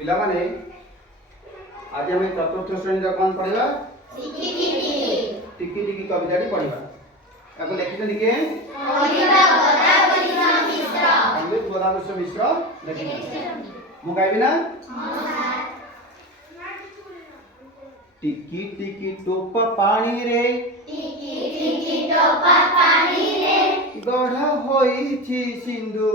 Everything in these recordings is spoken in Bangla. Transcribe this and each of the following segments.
पिला माने आज हमें चतुर्थ श्रेणी रा कौन पढ़िबा टिकी टिकी कविताटी पढ़िबा याको लिखिते के पढ़िबा गोदावरी मिश्र अमृत गोदावरी मिश्र लिखिते मु गाइबी ना टिकी टिकी टोप पानी रे टिकी टिकी टोपा पानी रे गढ़ा होईछि सिंधु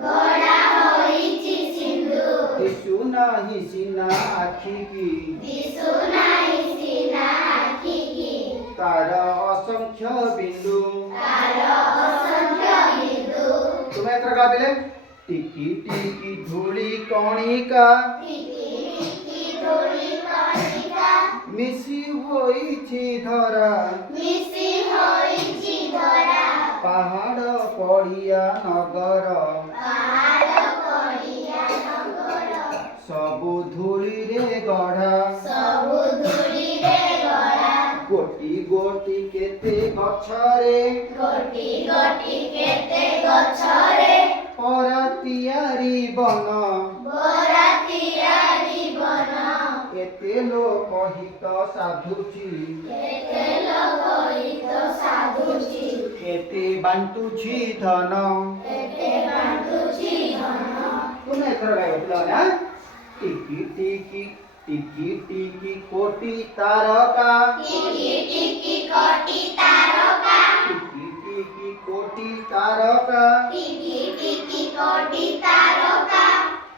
गड़ा होईछि सिंधु दिसु नाही सिना आखि की दिसु नाही सिना आखि की तार असंख्य बिंदु तार असंख्य बिंदु तुम्हें एतर गाबिले टिकी टिकी धूली कणिका टिकी टिकी धूली कणिका मिसी होईछि धरा मिसी होईछि धरा पहाड़ पड़िया नगर पहाड़ पड़िया नगर सबु धूली रे गढ़ा सबु धूली रे गड़ा गोटी गोटी केते गछरे गोटी गोटी केते गछरे परतियारी बन बरातियारी बन एते लोक हित साधुची केते लोकहित साधुची केते बांटुची धन केते बांटुची धन तुम्हें एतर गाइबो पिलाने हां टिकी टिकी टिकी टिकी कोटी तारका टिकी टिकी कोटी तारका टिकी टिकी कोटी तारका टिकी टिकी कोटी तारका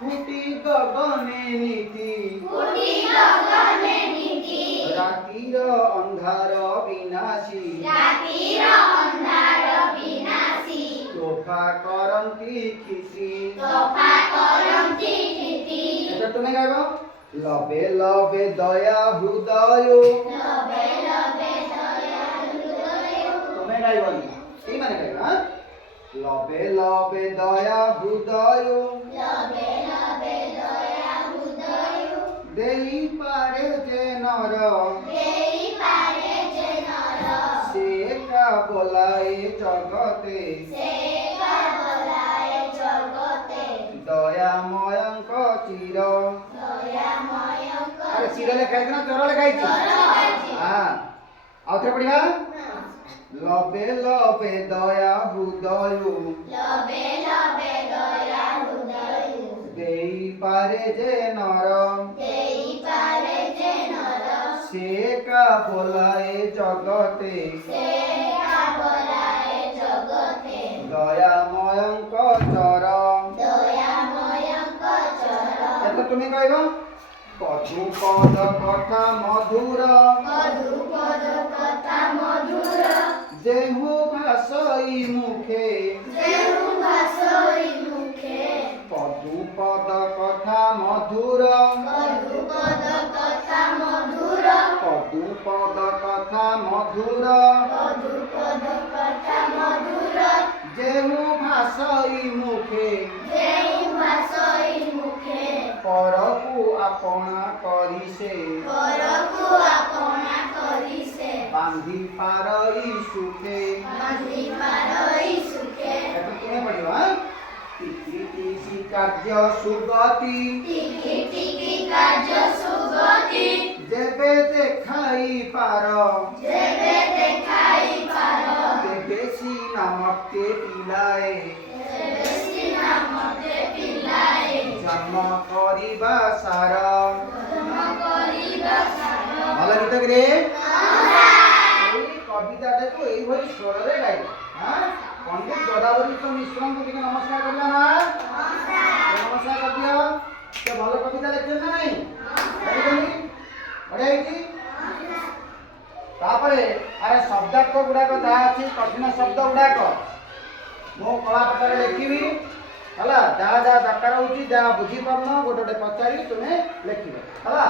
फुटी गगने नीति फुटी गगने नीति रातिर अंधार विनाशी रातिर अंधार विनाशी तोफा करंती खिसी तोफा करंती नीति এটা তুমি গাইবো লবে লবে দয়া হৃদয় लबे लबे दया हृदय তুমি গাইবনি এই মানে গাইবা হ্যাঁ? লবে লবে দয়া হৃদয় लबे लबे दया हृदय দেই পারে যে নর देई पारे जे नर সে কা বলায় জগতে से का बोलाए जगते দয়াময়ঙ্ক চির दयामय আরে চির লেখাইছি না চর লেখাইছি হ্যাঁ আউথরে পড়িবা লবে লবে দয়া হৃদয় लबे लबे दया हृदय দেই পারে যে নর देई पारे जे नर সে কা বলায় জগতে से का बोलाए जगते দয়াময়ঙ্ক চর दयामय चर এটা তুমি কইব কঠু পদ কথা মধুর मधु पद कथा मधुर যেহু ভাষই মুখে जेहु भासई मुखे কঠু পদ কথা মধুর मधु पद कथा मधुर কঠু পদ কথা মধুর मधु पद कथा मधुर যেহু ভাষই মুখে जेहु भासई मुखे পরকু আপনা করিছে परकु आपना करिसे বান্ধি পারই সুখে बांधी पारई सुखे এটা তুমি পড়িবা টিকি টিকি কার্য সুগতি टिकी टिकी कार्य सुगति যেবে দেখাই পার जेबे देखाई पार তেবে নামকে পিলায়ে जेबे सिना मते पिलाए জন্ম করিবা সার धर्म करिबा सार ভালো গীত রে এই কবিতাটাকে এইভাবে স্বরে গাইব হ্যাঁ পণ্ডিত গোদাবরী মিশ্রଙ୍କୁ ଟିକେ নমস্কার করবে না নমস্কার করদিও কে ভালো কবিতা লিখছেন না নাই লিখেনি বড়িয়া ହେଇଛି তারপরে আরে শব্দার্থ গুড়াক যা আছে কঠিন শব্দ গুড়াক মো কলাপটারে লেখিবি ହେଲା ଯାହା ଯାହା ଦରକାର ହଉଛି ଯାହା ବୁଝିପାରୁନ ଗୋଟେ ଗୋଟେ ପଚାରି ତୁମେ ଲେଖିବ ହେଲା।